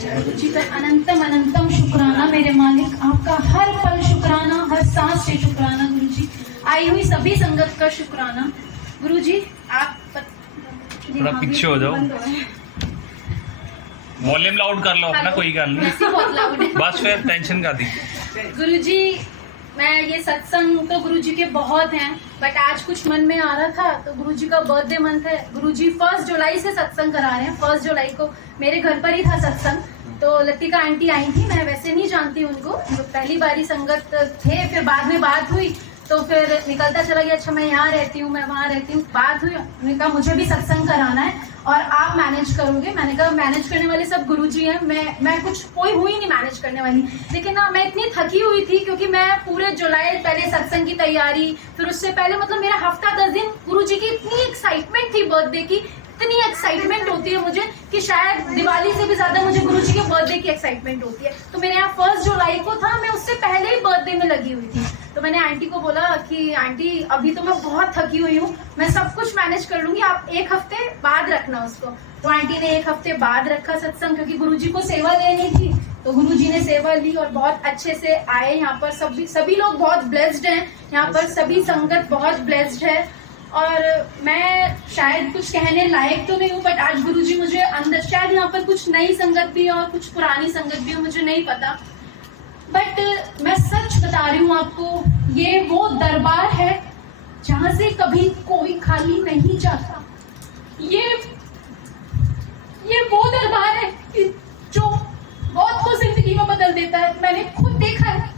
गुरुजी का अनंतम अनंतम शुक्राना मेरे मालिक, आपका हर पल शुक्राना, हर सांस से शुक्राना गुरुजी, आई हुई सभी संगत का शुक्राना गुरुजी। आप थोड़ा पीछे हो जाओ, वॉल्यूम लाउड कर लो अपना, कोई गल नहीं, बहुत लाउड है बस फिर टेंशन कर दी। गुरुजी मैं ये सत्संग तो गुरुजी के बहुत हैं, बट आज कुछ मन में आ रहा था तो गुरुजी का बर्थडे मंथ है, गुरुजी 1 जुलाई से सत्संग करा रहे हैं। 1 जुलाई को मेरे घर पर ही था सत्संग, तो लतिका आंटी आई थी, मैं वैसे नहीं जानती उनको, तो पहली बारी संगत थे, फिर बाद में बात हुई तो फिर निकलता चला गया, अच्छा मैं यहाँ रहती हूँ, मैं वहाँ रहती हूँ, बात हुई, उन्होंने कहा मुझे भी सत्संग कराना है और आप मैनेज करोगे। मैंने कहा मैनेज करने वाले सब गुरुजी हैं, मैं कुछ कोई हुई नहीं मैनेज करने वाली। लेकिन ना मैं इतनी थकी हुई थी क्योंकि मैं पूरे जुलाई पहले सत्संग की तैयारी, फिर उससे पहले मतलब मेरा हफ्ता 10 दिन गुरुजी की इतनी एक्साइटमेंट थी, बर्थडे की इतनी एक्साइटमेंट होती है मुझे कि शायद दिवाली से भी ज्यादा मुझे गुरुजी के बर्थडे की एक्साइटमेंट होती है। तो मेरे यहाँ 1 जुलाई को था, मैं उससे पहले ही बर्थडे में लगी हुई थी। तो मैंने आंटी को बोला कि आंटी अभी तो मैं बहुत थकी हुई हूँ, मैं सब कुछ मैनेज कर लूंगी, आप 1 हफ्ते बाद रखना उसको। तो आंटी ने 1 हफ्ते बाद रखा सत्संग, क्योंकि गुरुजी को सेवा लेनी थी, तो गुरुजी ने सेवा ली और बहुत अच्छे से आए। यहाँ पर सभी लोग बहुत ब्लेस्ड हैं, यहाँ पर सभी संगत बहुत ब्लेस्ड है। और मैं शायद कुछ कहने लायक तो नहीं हूँ, बट आज गुरुजी मुझे अंदर, शायद यहाँ पर कुछ नई संगत भी है और कुछ पुरानी संगत भी है, मुझे नहीं पता, बट मैं सच बता रही हूँ आपको, ये वो दरबार है जहाँ से कभी कोई खाली नहीं जाता। ये वो दरबार है जो बहुत को जिंदगी में बदल देता है। मैंने खुद देखा है,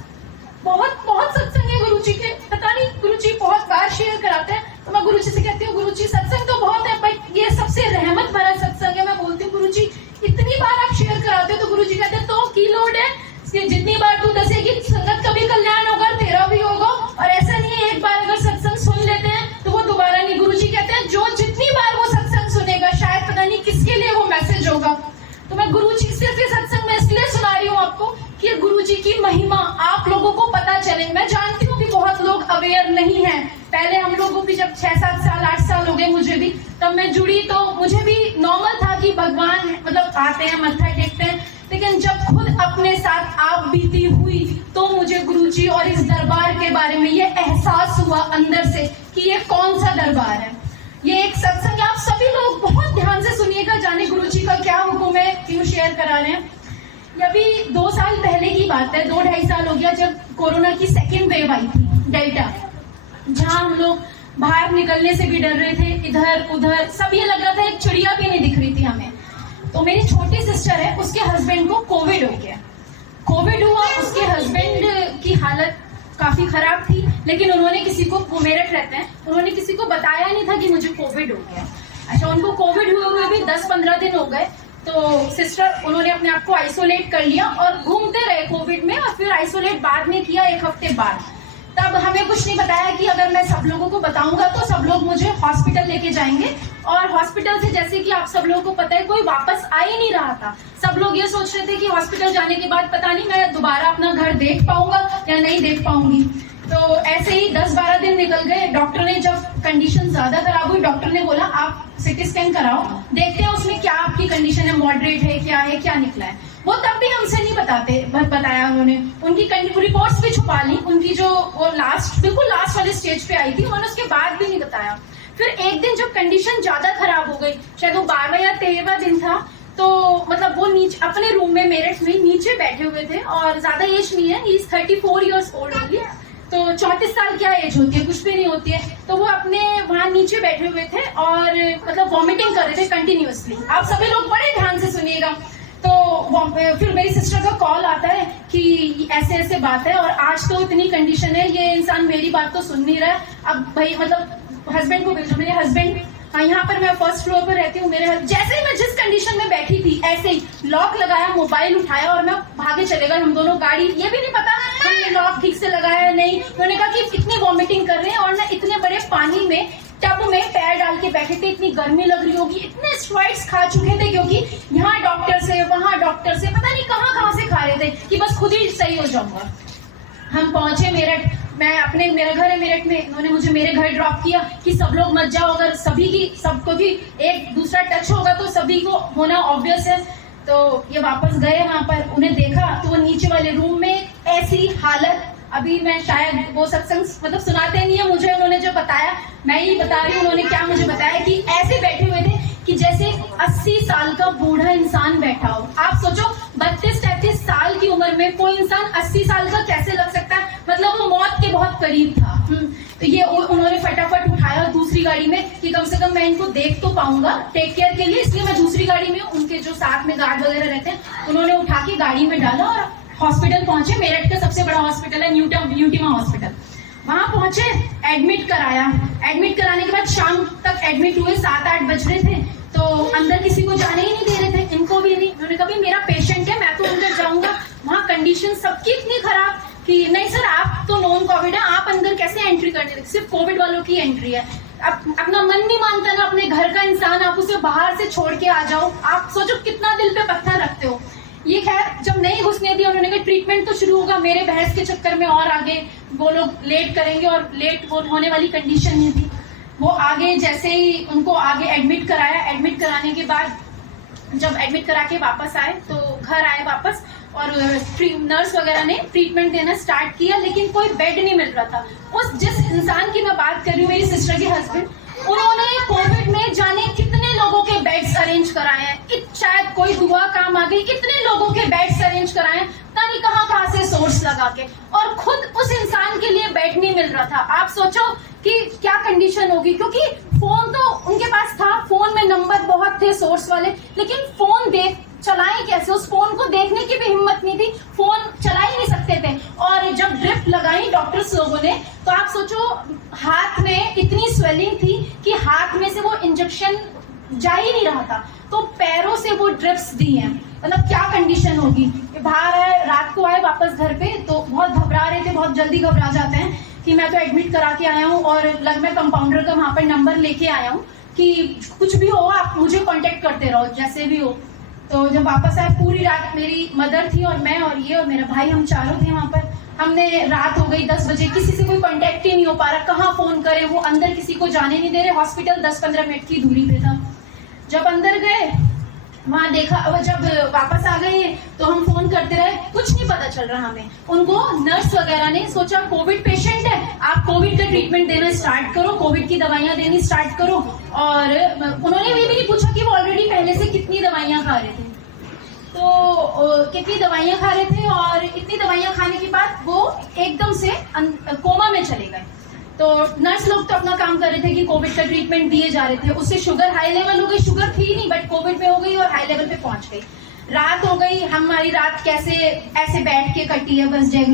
बहुत सत्संग है गुरुजी के, पता नहीं गुरुजी बहुत बार शेयर कराते हैं, तो मैं गुरुजी से कहती हूँ गुरुजी सत्संग तो बहुत है, बट ये सबसे रहमत भरा सत्संग है। मैं बोलती हूँ गुरुजी इतनी बार आप शेयर कराते हो, तो गुरुजी कहते हैं तो की लोड है, जितनी बार तू दसेगी संगत का भी कल्याण होगा, तेरा भी होगा। और ऐसा नहीं है एक बार अगर सत्संग सुन लेते हैं तो वो दोबारा नहीं, गुरुजी कहते हैं जो जितनी बार वो सत्संग सुनेगा, शायद पता नहीं किसके लिए वो मैसेज होगा। तो मैं गुरुजी सिर्फ ये सत्संग में इसलिए सुना रही हूँ आपको कि गुरुजी की महिमा आप लोगों को पता चले। मैं जानती हूँ कि बहुत लोग अवेयर नहीं है, पहले हम लोगों की जब 6-7 साल 8 साल हो गए मुझे भी, तब मैं जुड़ी तो मुझे भी नॉर्मल था कि भगवान मतलब आते हैं मत्था टेकते हैं, लेकिन जब खुद अपने साथ आप बीती हुई तो मुझे गुरुजी और इस दरबार के बारे में ये एहसास हुआ अंदर से कि ये कौन सा दरबार है। ये एक सत्संग, आप सभी लोग बहुत ध्यान से सुनिएगा, जाने गुरुजी का क्या हुक्म है, क्यों शेयर करा रहे हैं। अभी 2 साल पहले की बात है, 2-2.5 साल हो गया, जब कोरोना की 2nd वेव आई थी, डेल्टा, जहां हम लोग बाहर निकलने से भी डर रहे थे, इधर उधर सब, ये लग रहा था एक चिड़िया भी नहीं दिख रही थी हमें। तो मेरी छोटी सिस्टर है, उसके हस्बैंड को कोविड हो गया, कोविड हुआ, उसके हस्बैंड की हालत काफी खराब थी, लेकिन उन्होंने किसी को, वो मेरठ रहते हैं, उन्होंने किसी को बताया नहीं था कि मुझे कोविड हो गया। अच्छा, उनको कोविड हुए भी 10-15 दिन हो गए, तो सिस्टर उन्होंने अपने आप को आइसोलेट कर लिया और घूमते रहे कोविड में, और फिर आइसोलेट बाद में किया 1 हफ्ते बाद। तब हमें कुछ नहीं बताया कि अगर मैं सब लोगों को बताऊंगा तो सब लोग मुझे हॉस्पिटल लेके जाएंगे, और हॉस्पिटल से जैसे कि आप सब लोगों को पता है कोई वापस आ ही नहीं रहा था। सब लोग ये सोच रहे थे कि हॉस्पिटल जाने के बाद पता नहीं मैं दोबारा अपना घर देख पाऊंगा या नहीं देख पाऊंगी। तो ऐसे ही 10-12 दिन निकल गए। डॉक्टर ने, जब कंडीशन ज्यादा खराब हुई, डॉक्टर ने बोला आप सिटी स्कैन कराओ, देखते हैं उसमें क्या आपकी कंडीशन है, मॉडरेट है, क्या निकला है। वो तब भी हमसे नहीं बताया उन्होंने, उनकी रिपोर्ट्स भी छुपा ली, उनकी जो वो बिल्कुल लास्ट वाले स्टेज पे आई थी, उन्होंने उसके बाद भी नहीं बताया। फिर एक दिन जब कंडीशन ज्यादा खराब हो गई, शायद वो 12वां या 13वां दिन था, तो मतलब वो नीचे अपने रूम में मेरठ में नीचे बैठे हुए थे, और ज्यादा एज नहीं है, he is 34 years old only, तो 34 साल क्या एज होती है, कुछ भी नहीं होती है। तो वो अपने वहां नीचे बैठे हुए थे और मतलब वॉमिटिंग कर रहे थे कंटिन्यूअसली। आप सभी लोग बड़े ध्यान से सुनिएगा। तो फिर मेरी सिस्टर का कॉल आता है कि ऐसे ऐसे बात है, और आज तो इतनी कंडीशन है, ये इंसान मेरी बात तो सुन नहीं रहा है, अब भाई मतलब हस्बैंड को भेजो। मेरे हस्बैंड, हाँ, यहाँ पर मैं 1st फ्लोर पर रहती हूँ, मेरे जैसे ही मैं जिस कंडीशन में बैठी थी, ऐसे ही लॉक लगाया, मोबाइल उठाया और मैं भागे चले गए। हम दोनों गाड़ी, ये भी नहीं पता हमने लॉक ठीक से लगाया नहीं। उन्होंने कहा कि इतनी वॉमिटिंग कर रहे हैं, और ना इतने बड़े पानी में टब में पैर डाल के बैठे थे, इतनी गर्मी लग रही होगी, इतने स्ट्राइड्स खा चुके थे, क्योंकि यहाँ डॉक्टर से वहाँ डॉक्टर से, पता नहीं कहाँ से खा रहे थे कि बस खुद ही सही हो जाऊंगा। हम पहुंचे मेरठ, मेरा घर है मेरठ में, इन्होंने मुझे मेरे घर ड्रॉप किया कि सब लोग मत जाओ, अगर सबको भी एक दूसरा टच होगा तो सभी को होना ऑब्वियस है। तो ये वापस गए वहां पर, उन्हें देखा तो वो नीचे वाले रूम में ऐसी हालत, अभी मैं शायद वो सत्संग मतलब सुनाते नहीं है मुझे, उन्होंने जो बताया मैं ही बता रही हूँ, उन्होंने क्या मुझे बताया कि ऐसे बैठे हुए थे कि जैसे 80 साल का बूढ़ा इंसान बैठा हो। आप सोचो 32-33 साल की उम्र में कोई इंसान 80 साल का कैसे लग सकता है, मतलब वो मौत के बहुत करीब था। तो ये उन्होंने फटाफट उठाया दूसरी गाड़ी में कि कम से कम मैं इनको देख तो पाऊंगा टेक केयर के लिए, इसलिए मैं दूसरी गाड़ी में, उनके जो साथ में गार्ड वगैरह रहते हैं उन्होंने उठा के गाड़ी में डाला और हॉस्पिटल पहुंचे। मेरठ का सबसे बड़ा हॉस्पिटल है यूटिमा हॉस्पिटल, वहां पहुंचे, एडमिट कराया। एडमिट कराने के बाद शाम तक एडमिट हुए, 7-8 बज रहे थे, तो अंदर किसी को जाने ही नहीं दे रहे थे, इनको भी नहीं। उन्होंने कहा मेरा पेशेंट है, मैं तो अंदर जाऊंगा। वहां कंडीशन सबकी इतनी खराब कि नहीं सर आप तो नॉन कोविड है, आप अंदर कैसे एंट्री करने देते, सिर्फ कोविड वालों की एंट्री है। अपना मन नहीं मानता ना अपने घर का इंसान, आप उसे बाहर से छोड़ के आ जाओ, आप सोचो कितना दिल पे पत्थर रखते हो। ये खैर जब नहीं घुसने दिया, उन्होंने कहा ट्रीटमेंट तो शुरू होगा, मेरे बहस के चक्कर में और आगे वो लोग लेट करेंगे और लेट होने वाली कंडीशन नहीं थी। वो आगे जैसे ही उनको आगे एडमिट कराया, एडमिट कराने के बाद जब एडमिट करा के वापस आए तो घर आए वापस, और नर्स वगैरह ने ट्रीटमेंट देना स्टार्ट किया, लेकिन कोई बेड नहीं मिल रहा था। उस जिस इंसान की मैं बात कर रही हूँ, मेरी सिस्टर के हस्बैंड, उन्होंने कोविड में जाने कितने लोगों के बेड्स अरेंज कराए हैं, शायद कोई दुआ काम आ गई, इतने लोगों के बेड्स अरेंज कराए हैं, पता नहीं कहाँ से सोर्स लगा के, और खुद उस इंसान के लिए बेड नहीं मिल रहा था। आप सोचो कि क्या कंडीशन होगी, क्योंकि फोन तो उनके पास था, फोन में नंबर बहुत थे सोर्स वाले, लेकिन फोन चलाएं कैसे, उस फोन को देखने की भी हिम्मत नहीं थी, फोन चला ही नहीं सकते थे। और जब ड्रिप लगाई डॉक्टर्स लोगों ने, तो आप सोचो हाथ में इतनी स्वेलिंग थी कि हाथ में से वो इंजेक्शन जा ही नहीं रहा था, तो पैरों से वो ड्रिप्स दी हैं, मतलब क्या कंडीशन होगी। बाहर आए, रात को आए वापस घर पे, तो बहुत घबरा रहे थे, बहुत जल्दी घबरा जाते हैं कि मैं तो एडमिट करा के आया हूँ और मैं कंपाउंडर का वहां पर नंबर लेके आया हूँ कि कुछ भी हो आप मुझे कांटेक्ट करते रहो जैसे भी हो। तो जब वापस आए, पूरी रात मेरी मदर थी और मैं और ये और मेरा भाई, हम चारों थे वहां पर। हमने, रात हो गई 10 बजे, किसी से कोई कांटेक्ट ही नहीं हो पा रहा, कहाँ फोन करें, वो अंदर किसी को जाने नहीं दे रहे, हॉस्पिटल 10-15 मिनट की दूरी पे था। जब अंदर गए वहां देखा, जब वापस आ गए तो हम फोन करते रहे, कुछ नहीं पता चल रहा हमें। उनको नर्स वगैरह ने सोचा कोविड पेशेंट है, आप कोविड का ट्रीटमेंट देना स्टार्ट करो, कोविड की दवाइयां देनी स्टार्ट करो। और उन्होंने ये भी नहीं पूछा कि वो ऑलरेडी पहले से कितनी दवाइयां खा रहे थे, तो कितनी दवाइयां खा रहे थे, और इतनी दवाइयां खाने के बाद वो एकदम से कोमा में चले गए। तो नर्स लोग तो अपना काम कर रहे थे कि कोविड का ट्रीटमेंट दिए जा रहे थे, उससे शुगर हाई लेवल हो गई, शुगर थी नहीं बट कोविड में हो गई और हाई लेवल पे पहुंच गई। रात हो गई, हमारी रात कैसे ऐसे बैठ के कटी है, बस जय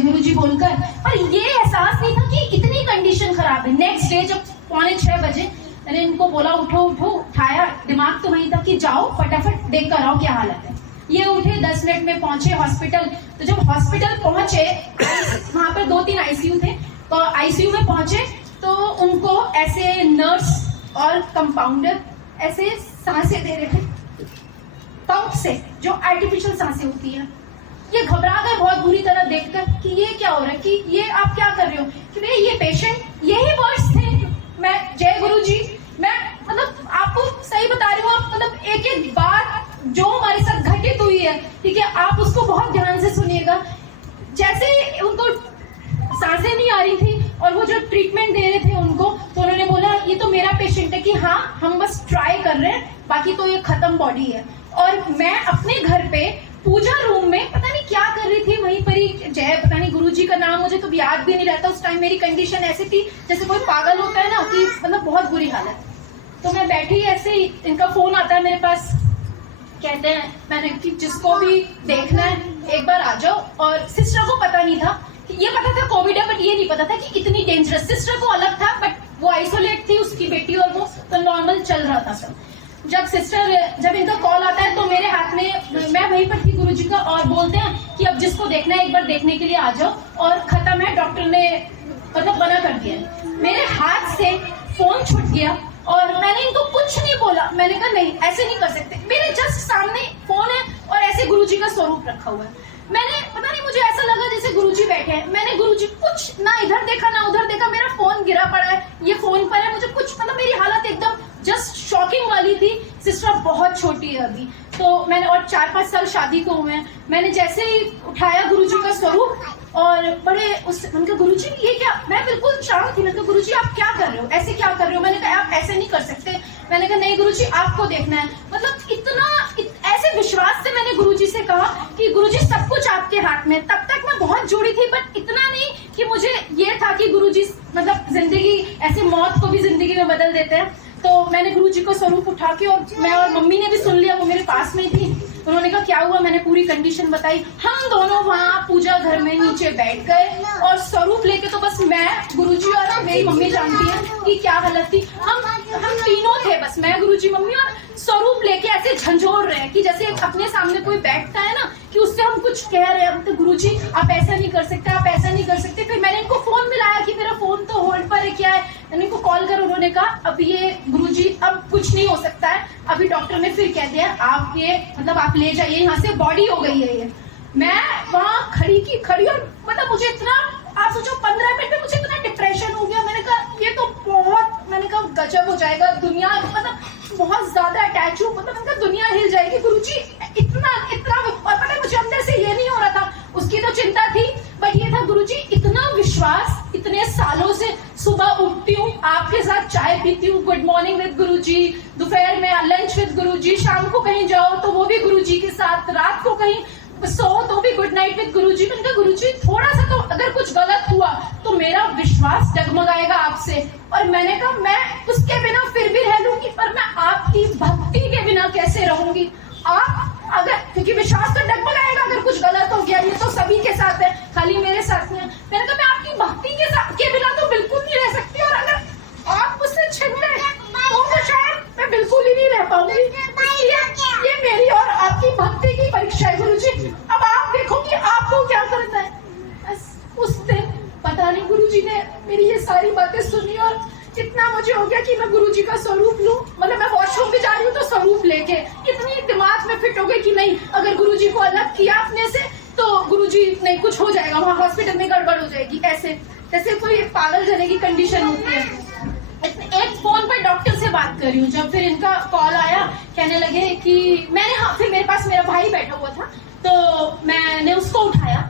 गुरु जी बोलकर, और ये एहसास नहीं था कि इतनी कंडीशन खराब है। नेक्स्ट डे जब 5:45 बजे मैंने इनको बोला उठो, उठाया, दिमाग तो वही था कि जाओ फटाफट देख कर आओ क्या हालत है। ये उठे, 10 मिनट में पहुंचे हॉस्पिटल। तो जब हॉस्पिटल पहुंचे, वहां पर 2-3 आईसीयू थे, तो आईसीयू में पहुंचे तो उनको ऐसे नर्स और कंपाउंडर ऐसे सांसें दे रहे थे पंप से, जो आर्टिफिशियल सांसें होती है। ये घबरा गए बहुत बुरी तरह देखकर कि ये क्या हो रहा है, कि ये आप क्या कर रहे हो, कि भैया ये पेशेंट, यही वर्ड्स थे। मैं जय गुरु जी, मैं मतलब आपको सही बता रही हूँ, आप मतलब एक बात जो हमारे साथ घटित हुई है, ठीक है, आप उसको बहुत ध्यान से सुनिएगा। जैसे उनको सांसें नहीं आ रही थी और वो जो ट्रीटमेंट दे रहे थे उनको, तो उन्होंने बोला ये तो मेरा पेशेंट है, कि हाँ हम बस ट्राई कर रहे हैं, बाकी तो ये खत्म बॉडी है। और मैं अपने घर पे पूजा रूम में पता नहीं क्या कर रही थी, वहीं पर ही जय, पता नहीं गुरुजी का नाम मुझे तो याद भी नहीं रहता, उस टाइम मेरी कंडीशन ऐसी थी जैसे कोई पागल होता है ना, कि मतलब बहुत बुरी हालत। तो मैं बैठी ऐसे ही, इनका फोन आता है मेरे पास, कहते हैं मैंने कि जिसको भी देखना है एक बार आ जाओ। और सिस्टर को पता नहीं था, ये पता था कोविड है बट ये नहीं पता था कि इतनी डेंजरस। सिस्टर को अलग था बट वो आइसोलेट थी, उसकी बेटी और वो, तो नॉर्मल चल रहा था सब। जब इनका कॉल आता है तो मेरे हाथ में, मैं वहीं पर थी गुरुजी का, और बोलते हैं कि अब जिसको देखना है एक बार देखने के लिए आ जाओ, और खत्म है, डॉक्टर ने मतलब मना कर दिया। मेरे हाथ से फोन छूट गया और मैंने इनको कुछ नहीं बोला, मैंने कहा नहीं ऐसे नहीं कर सकते, मेरे जस्ट सामने फोन है और ऐसे गुरुजी का स्वरूप रखा हुआ है। मैंने, पता नहीं मुझे ऐसा लगा जैसे गुरुजी बैठे हैं, मैंने गुरुजी कुछ ना इधर देखा ना उधर देखा, मेरा फोन गिरा पड़ा है, ये फोन पर है, मुझे कुछ मतलब मेरी हालत एकदम जस्ट शॉकिंग वाली थी। सिस्टर बहुत छोटी है अभी, तो मैंने, और 4-5 साल शादी को हुए हैं, मैंने जैसे ही उठाया गुरुजी का स्वरूप और बड़े मैंने कहा गुरुजी ये क्या, मैं बिल्कुल शांत थी, मैंने कहा गुरुजी आप क्या कर रहे हो, ऐसे क्या कर रहे हो, मैंने कहा आप ऐसे नहीं कर सकते, मैंने कहा नहीं गुरुजी आपको देखना है, मतलब ऐसे विश्वास से मैंने गुरुजी से कहा कि गुरुजी सब कुछ आपके हाथ में। तब तक मैं बहुत जुड़ी थी, बट इतना नहीं कि मुझे ये था कि गुरुजी मतलब जिंदगी ऐसे मौत को भी जिंदगी में बदल देते हैं। तो मैंने गुरुजी को स्वरूप उठा के, और मैं और मम्मी ने भी सुन लिया, वो मेरे पास में थी, उन्होंने कहा क्या हुआ, मैंने पूरी कंडीशन बताई। हम दोनों वहाँ पूजा घर में नीचे बैठ गए और स्वरूप लेके, तो बस मैं, गुरुजी और मेरी मम्मी जानती है कि क्या हालत थी, हम तीनों थे, बस मैं, गुरुजी, मम्मी, और स्वरूप लेके ऐसे झंझोड़ रहे हैं कि जैसे अपने सामने कोई बैठता है ना कि उससे हम कुछ कह रहे हैं, तो गुरुजी आप ऐसा नहीं कर सकते, आप ऐसा नहीं कर सकते। फिर मैंने इनको फोन मिलाया कि मेरा फोन तो होल्ड पर है, क्या है, मैंने इनको कॉल कर, उन्होंने कहा अब ये गुरुजी अब कुछ नहीं हो सकता है, अभी डॉक्टर ने फिर कह दिया आप ये मतलब आप ले जाइए यहाँ से, बॉडी हो गई है ये। मैं वहाँ खड़ी और मतलब मुझे इतना, आप सोचो 15 मिनट में मुझे इतना डिप्रेशन हो गया, मैंने कहा ये तो बहुत, मैंने कहा गजब हो जाएगा, दुनिया मतलब बहुत ज्यादा अटैच हूँ, मतलब मैंने कहा दुनिया हिल जाएगी गुरुजी, इतना और पता है मुझे अंदर से ये नहीं हो रहा था, उसकी तो चिंता थी, बट ये था गुरुजी इतना विश्वास, इतने सालों से सुबह उठती हूँ आपके साथ चाय पीती हूँ, गुड मॉर्निंग विद गुरुजी, दोपहर में लंच विद गुरुजी, शाम को कहीं जाओ तो वो भी गुरुजी के साथ, रात को कहीं सो तो भी गुड नाइट विद गुरुजी। मैंने कहा गुरुजी थोड़ा सा तो अगर कुछ गलत हुआ तो मेरा विश्वास डगमगाएगा आपसे, और मैंने कहा मैं उसके बिना फिर भी रह लूंगी, पर मैं आपकी भक्ति के बिना कैसे रहूंगी, आप अगर, क्योंकि विश्वास तो डगमगाएगा अगर कुछ गलत हो गया, ये तो सभी के साथ है, खाली मेरे साथ नहीं है। मैंने कहा मैं आपकी भक्ति के बिना तो बिल्कुल नहीं रह सकती, और अगर आप मुझसे छिन गए तो शायद मैं बिल्कुल ही नहीं रह पाऊंगी। ये मेरी और आपकी भक्ति की परीक्षा है गुरुजी, अब आप देखो कि आपको क्या करना है। बस उस दिन पता नहीं गुरुजी ने मेरी ये सारी बातें सुनी, और इतना मुझे हो गया कि मैं गुरुजी का स्वरूप लूं, मतलब मैं वॉशरूम भी जा रही हूँ तो स्वरूप लेके, इतनी दिमाग में फिट हो गई कि नहीं अगर गुरुजी को अलग किया अपने से तो गुरुजी नहीं कुछ हो जाएगा, वहाँ हॉस्पिटल में गड़बड़ हो जाएगी, ऐसे जैसे कोई पागल जने की कंडीशन होती है। एक फोन पर डॉक्टर से बात कर रही हूँ, जब फिर इनका कॉल आया, कहने लगे कि मैंने, हाँ फिर मेरे पास मेरा भाई बैठा हुआ था, तो मैंने उसको उठाया,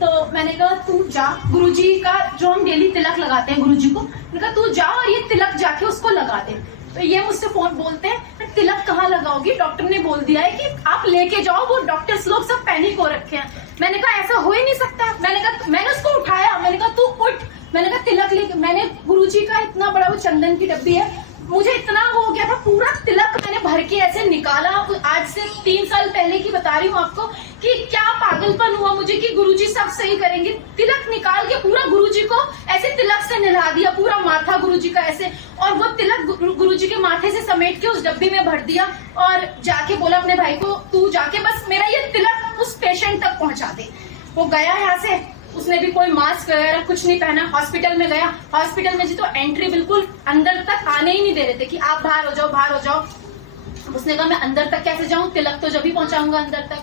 तो मैंने कहा तू जा, गुरुजी का जो हम डेली तिलक लगाते हैं गुरुजी को, मैंने कहा तू जा और ये तिलक जाके उसको लगा दे। तो ये मुझसे फोन बोलते हैं तिलक कहाँ लगाओगी, डॉक्टर ने बोल दिया है कि आप लेके जाओ, वो डॉक्टर्स लोग सब पैनिक हो रखे हैं। मैंने कहा ऐसा हो ही नहीं सकता, मैंने उसको उठाया, मैंने कहा तू उठ, मैंने कहा तिलक लेके, मैंने गुरुजी का इतना बड़ा वो चंदन की डब्बी है, मुझे इतना हो गया था, पूरा तिलक मैंने भर के ऐसे निकाला। आज से 3 साल पहले की बता रही हूँ आपको कि क्या पागलपन हुआ मुझे कि गुरुजी सब सही करेंगे। तिलक निकाल के पूरा गुरुजी को ऐसे तिलक से नहला दिया, पूरा माथा गुरुजी का ऐसे, और वो तिलक गुरुजी के माथे से समेट के उस डब्बी में भर दिया, और जाके बोला अपने भाई को तू जाके बस मेरा ये तिलक उस पेशेंट तक पहुंचा दे। वो गया यहाँ से, उसने भी कोई मास्क वगैरह कुछ नहीं पहना, हॉस्पिटल में गया, हॉस्पिटल में जी तो एंट्री बिल्कुल अंदर तक आने ही नहीं दे रहे थे कि आप बाहर हो जाओ, बाहर हो जाओ। उसने कहा मैं अंदर तक कैसे जाऊं, तिलक तो जब ही पहुंचाऊंगा अंदर तक,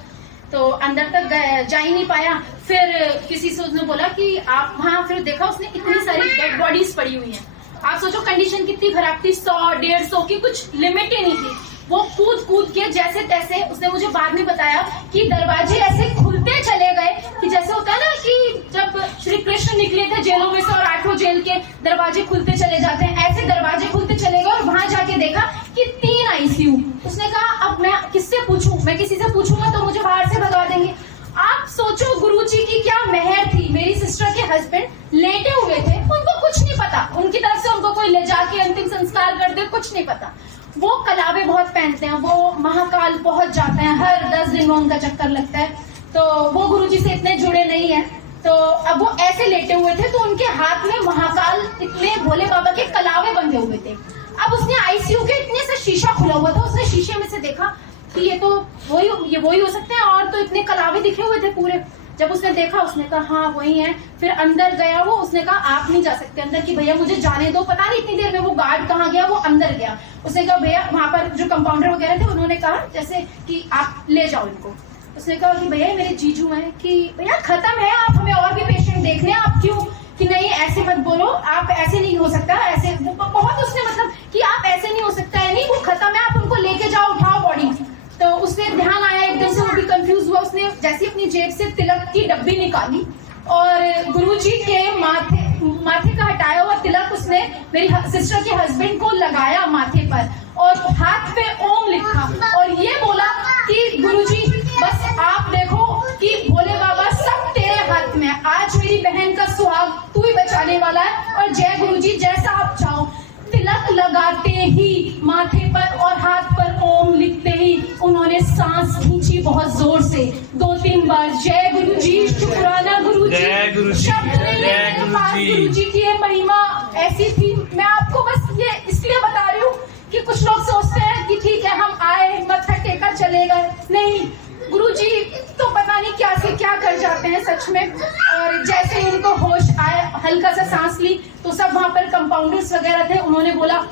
तो अंदर तक जा ही नहीं पाया। फिर किसी से उसने बोला कि आप वहां, फिर देखा उसने इतनी सारी डेड बॉडीज पड़ी हुई हैं, आप सोचो कंडीशन कितनी खराब थी, 100-150 की कुछ लिमिट ही नहीं थी। वो कूद के जैसे तैसे, उसने मुझे बाद में बताया कि दरवाजे ऐसे खुलते चले गए कि जैसे होता है ना कि जब श्री कृष्ण निकले थे जेलों में से और 8 जेल के दरवाजे खुलते चले जाते हैं, ऐसे दरवाजे खुलते चले गए, और वहां जाके देखा कि 3 ICU। उसने कहा अब मैं किससे पूछूं, मैं किसी से पूछूंगा तो मुझे बाहर से भगा देंगे। आप सोचो गुरुजी की क्या मेहर थी। मेरी सिस्टर के हस्बैंड लेटे हुए थे, उनको कुछ नहीं पता, उनकी तरफ से उनको कोई ले जाके अंतिम संस्कार कर दे, कुछ नहीं पता। वो कलावे बहुत पहनते हैं, वो महाकाल पहुंच जाते हैं, हर 10 दिन में उनका चक्कर लगता है, तो वो गुरुजी से इतने जुड़े नहीं है। तो अब वो ऐसे लेटे हुए थे, तो उनके हाथ में महाकाल इतने भोले बाबा के कलावे बंधे हुए थे। अब उसने ICU के इतने से शीशा खुला हुआ था, उसने शीशे में से देखा कि ये तो वही हो सकते हैं, और तो इतने कलावे दिखे हुए थे पूरे। जब उसने देखा उसने कहा हाँ वही है। फिर अंदर गया वो, उसने कहा आप नहीं जा सकते अंदर, कि भैया मुझे जाने दो। पता नहीं इतनी देर में वो गार्ड कहाँ गया, वो अंदर गया। उसने कहा भैया, वहां पर जो कंपाउंडर वगैरह थे उन्होंने कहा जैसे कि आप ले जाओ इनको। उसने कहा कि भैया मेरे जीजू हैं, कि भैया खत्म है, आप हमें और भी पेशेंट देख रहे हैं, आप क्यों, कि नहीं ऐसे मत बोलो, आप ऐसे नहीं हो सकता, ऐसे बहुत उसने मतलब कि आप ऐसे नहीं हो सकता है, नहीं वो खत्म है, आप उनको लेके जाओ, उठाओ बॉडी। तो तो उसने ध्यान आया एकदम से, वो भी कंफ्यूज हुआ, उसने जैसे अपनी जेब से तिलक की डब्बी निकाली और गुरुजी के माथे का हटाया हुआ तिलक उसने मेरी सिस्टर के हस्बैंड को लगाया माथे पर और हाथ पे ओम लिखा और ये बोला कि गुरुजी बस आप देखो कि भोले बाबा सब तेरे हाथ में है, आज मेरी बहन का सुहाग तू ही बचाने वाला है और जय गुरुजी जैसा आप चाहो। तिलक लगाते ही माथे पर और हाथ पर ओम लिखते ही उन्होंने सांस खींची बहुत जोर से 2-3 बार, जय गुरुजी, शुक्राना गुरुजी, जय गुरुजी, शब्द नहीं जय है मेरे पास, गुरुजी। गुरुजी की ये महिमा ऐसी थी। मैं आपको बस ये इसलिए बता रही हूँ कि कुछ लोग सोचते हैं कि ठीक है हम आए मत्था टेका चले गए, नहीं, गुरुजी तो पता नहीं क्या से क्या कर जाते हैं सच में। और जैसे ही उनको होश आया, हल्का सा सांस ली तो सब वहां पर कंपाउंडर्स वगैरह थे, उन्होंने बोला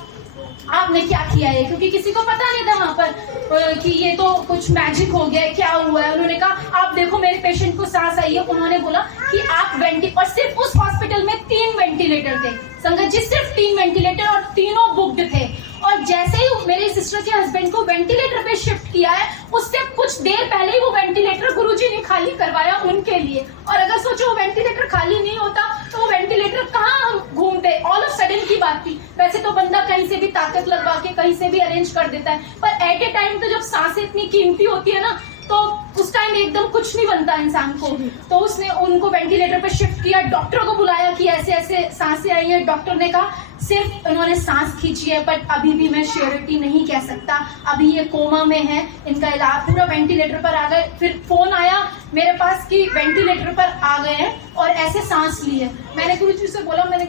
आपने क्या किया है, क्योंकि किसी को पता नहीं था वहां पर कि ये तो कुछ मैजिक हो गया, क्या हुआ है। उन्होंने कहा आप देखो मेरे पेशेंट को सांस आई है। उन्होंने बोला कि आप और सिर्फ उस हॉस्पिटल में 3 वेंटिलेटर थे संगत जी, सिर्फ 3 वेंटिलेटर और तीनों बुक्ड थे। और जैसे ही मेरे सिस्टर के हस्बैंड को वेंटिलेटर पे शिफ्ट किया है, उससे कुछ देर पहले ही वो वेंटिलेटर गुरुजी ने खाली करवाया उनके लिए। और अगर सोचो वो वेंटिलेटर खाली नहीं होता तो वो वेंटिलेटर कहाँ हम घूमते, ऑल ऑफ सडन की बात थी। वैसे तो बंदा कहीं से भी ताकत लगवा के कहीं से भी अरेंज कर देता है, पर एट ए टाइम तो जब सांसें इतनी कीमती होती है ना, तो उस टाइम एकदम कुछ नहीं बनता इंसान को। तो उसने उनको वेंटिलेटर पर शिफ्ट किया, डॉक्टर को बुलाया कि ऐसे ऐसे सांसें आई है। डॉक्टर ने कहा सिर्फ उन्होंने सांस खींची है, बट अभी भी मैं श्योरिटी नहीं कह सकता, अभी ये कोमा में है, इनका इलाज पूरा वेंटिलेटर पर आ गए। फिर फोन आया मेरे पास कि वेंटिलेटर पर आ गए हैं और ऐसे सांस ली है। मैंने गुरुजी से बोला, मैंने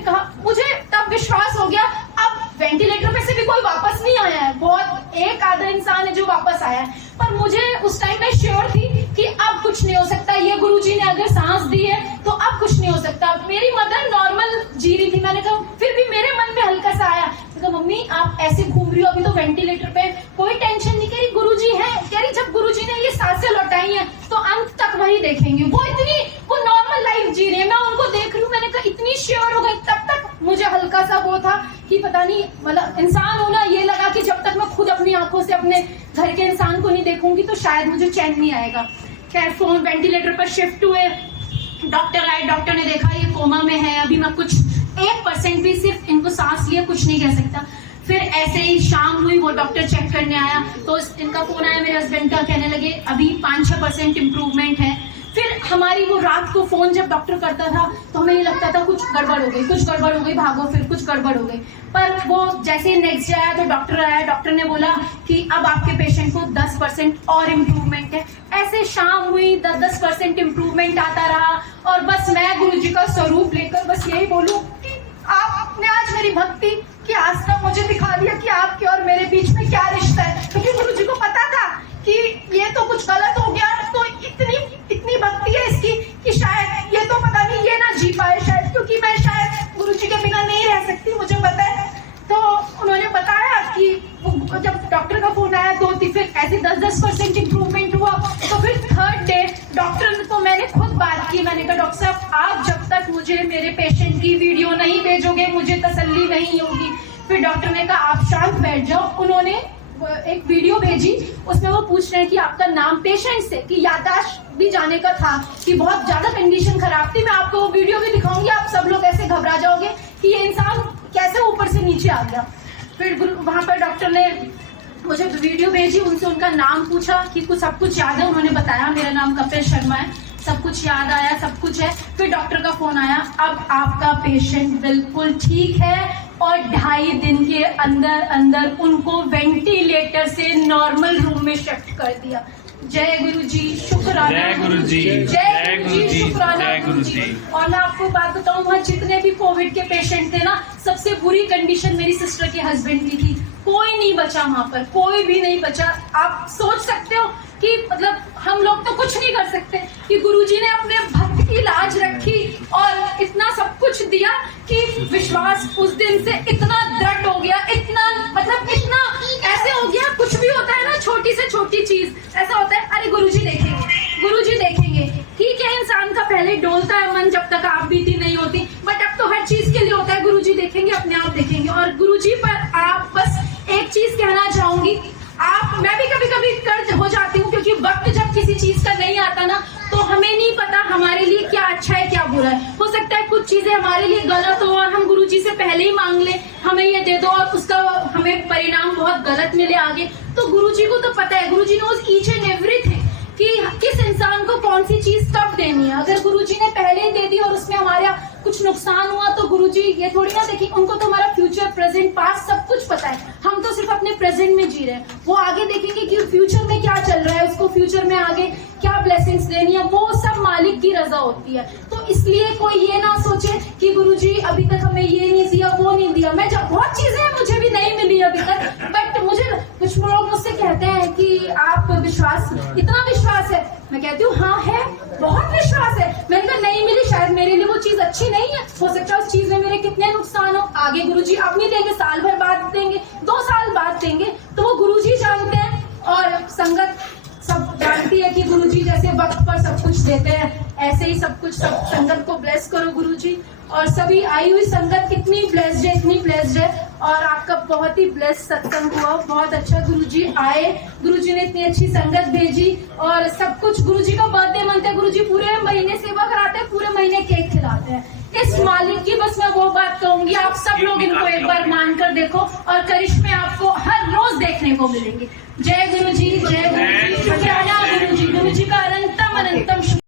कहा मुझे तब विश्वास हो गया अब वेंटिलेटर पे से भी कोई वापस नहीं आया है, बहुत एक आधा इंसान है जो वापस आया है, पर मुझे उस टाइम में श्योर थी कि अब कुछ नहीं हो सकता, ये गुरुजी ने अगर सांस दी है तो अब कुछ नहीं हो सकता। मेरी मदर नॉर्मल जी रही थी, मैंने कहा, फिर भी मेरे मन में हल्का सा आया, तो मम्मी आप ऐसे घूम रही हो, अभी तो वेंटिलेटर पे, कोई टेंशन नहीं। कह रही गुरुजी है, कह रही जब गुरुजी ने ये सांसें लौटाई हैं तो अंत तक वही देखेंगे, वो नॉर्मल लाइफ जी रही है, मैं उनको देख रही हूँ। मैंने कहा इतनी श्योर हो गई, तब तक मुझे हल्का सा वो था कि पता नहीं, मतलब इंसान होना ये लगा कि जब तक मैं खुद अपनी आंखों से अपने घर के इंसान को नहीं देखूंगी तो शायद मुझे चैन नहीं आएगा। खैर फोन वेंटिलेटर पर शिफ्ट हुए, डॉक्टर आए, डॉक्टर ने देखा ये कोमा में है, अभी मैं कुछ 1% भी सिर्फ इनको सांस लिए कुछ नहीं कह सकता। फिर ऐसे ही शाम हुई, वो डॉक्टर चेक करने आया तो इनका फोन आया मेरे हस्बैंड का, कहने लगे अभी 5-6% इम्प्रूवमेंट है। फिर हमारी वो रात को फोन जब डॉक्टर करता था तो हमें ये लगता था कुछ गड़बड़ हो गई, कुछ गड़बड़ हो गई, भागो, फिर कुछ गड़बड़ हो गई। पर वो जैसे नेक्स्ट डे आया तो डॉक्टर आया, डॉक्टर ने बोला कि अब आपके पेशेंट को 10% और इम्प्रूवमेंट है। ऐसे शाम हुई, 10% इम्प्रूवमेंट आता रहा और बस मैं गुरुजी का स्वरूप लेकर बस यही बोलूं कि आपने आज मेरी भक्ति की आस्था मुझे दिखा दिया कि आपके और मेरे बीच में क्या रिश्ता है, क्योंकि गुरुजी को पता था कि ये तो कुछ गलत हो गया, तो इतनी भक्ति है इसकी कि शायद ये तो पता नहीं ये ना जी पाए शायद, क्योंकि मैं शायद गुरुजी के बिना नहीं रह सकती, मुझे पता है। तो उन्होंने बताया कि जब डॉक्टर का फोन आया तो फिर ऐसे 10% इम्प्रूवमेंट हुआ। तो फिर 3rd डे डॉक्टर तो मैंने खुद बात की, मैंने कहा डॉक्टर साहब आप जब तक मुझे मेरे पेशेंट की वीडियो नहीं भेजोगे मुझे तसल्ली नहीं होगी। फिर डॉक्टर ने कहा आप शांत बैठ जाओ। उन्होंने एक वीडियो भेजी, उसमें वो पूछ रहे हैं कि आपका नाम, पेशेंट से कि याददाश्त भी जाने का था कि बहुत ज्यादा कंडीशन खराब थी, मैं आपको वो वीडियो भी दिखाऊंगी, आप सब लोग ऐसे घबरा जाओगे कि ये इंसान कैसे ऊपर से नीचे आ गया। फिर वहां पर डॉक्टर ने मुझे वीडियो भेजी, उनसे उनका नाम पूछा कि सब कुछ याद है, उन्होंने बताया मेरा नाम कपिल शर्मा है, सब कुछ याद आया, सब कुछ है। फिर डॉक्टर का फोन आया, अब आपका पेशेंट बिल्कुल ठीक है और 2.5 दिन के अंदर अंदर उनको वेंटिलेटर से नॉर्मल रूम में शिफ्ट कर दिया। जय गुरु जी, शुक्राना, जय गुरु जी, जय गुरु जी, शुक्राना जय गुरु जी। और मैं आपको बात बताऊं, वहाँ जितने भी कोविड के पेशेंट थे ना, सबसे बुरी कंडीशन मेरी सिस्टर के हस्बैंड की थी, कोई नहीं बचा वहां पर, कोई भी नहीं बचा। आप सोच सकते हो कि मतलब हम लोग तो कुछ नहीं कर सकते कि गुरुजी ने अपने भक्त की लाज रखी और इतना सब कुछ दिया कि विश्वास उस दिन से इतना दृढ़ हो गया, इतना मतलब इतना ऐसे हो गया, कुछ भी होता है ना छोटी से छोटी चीज ऐसा होता है, अरे गुरुजी देखेंगे, गुरुजी देखेंगे। ठीक है, इंसान का पहले डोलता है मन जब तक आप बीती नहीं होती, बट अब तो हर चीज के लिए होता है गुरुजी देखेंगे, अपने आप देखेंगे। और गुरुजी पर आप बस एक चीज कहना चाहूंगी, मैं भी कभी कभी कर्ज हो जाती हूँ, क्योंकि वक्त जब किसी चीज का नहीं आता ना, तो हमें नहीं पता हमारे लिए क्या अच्छा है क्या बुरा है। हो सकता है कुछ चीजें हमारे लिए गलत हो और हम गुरुजी से पहले ही मांग ले हमें ये दे दो, और उसका हमें परिणाम बहुत गलत मिले आगे। तो गुरुजी को तो पता है, गुरुजी नोज ईच एंड एवरीथिंग कि किस इंसान को कौन सी चीज कब देनी है। अगर गुरुजी ने पहले ही दे दी और उसमें हमारा कुछ नुकसान हुआ, तो गुरुजी ये थोड़ी ना देखिए, उनको तो हमारा फ्यूचर प्रेजेंट पास्ट सब कुछ पता है। हम तो सिर्फ अपने प्रेजेंट में जी रहे हैं, वो आगे देखेंगे कि फ्यूचर में क्या चल रहा है, उसको फ्यूचर में आगे क्या ब्लेसिंग्स देनी है, वो सब मालिक की रजा होती है। तो इसलिए कोई ये ना सोचे कि गुरुजी अभी तक हमें ये नहीं दिया वो नहीं दिया। मैं जब बहुत चीजें मुझे भी नहीं मिली अभी तक, बट मुझे कुछ लोग मुझसे कहते हैं कि आप विश्वास, इतना विश्वास है। मैं कहती हूँ हाँ है, बहुत विश्वास है। मैंने कहा नहीं मिली, शायद मेरे लिए वो चीज अच्छी नहीं है, हो सकता है उस चीज में मेरे कितने नुकसान हो। आगे गुरुजी अब नहीं देंगे, साल भर बाद देंगे, 2 साल बाद देंगे, तो वो गुरुजी जानते हैं। और संगत सब जानती है कि गुरुजी जैसे वक्त पर सब कुछ देते हैं, ऐसे ही सब कुछ सब संगत को ब्लेस करो गुरुजी। और सभी आई हुई संगत कितनी ब्लेस्ड है, इतनी ब्लेस्ड है। और आपका बहुत ही ब्लेस्ड सत्संग हुआ, बहुत अच्छा। गुरुजी आए, गुरुजी ने इतनी अच्छी संगत भेजी और सब कुछ। गुरुजी का बर्थडे मनते हैं, गुरुजी पूरे महीने सेवा कराते हैं, पूरे महीने केक खिलाते हैं। इस मालिक की बस मैं वो बात कहूंगी, आप सब लोग इनको एक बार मान कर देखो और करिश्मे आपको हर रोज देखने को मिलेंगे। जय गुरु जी।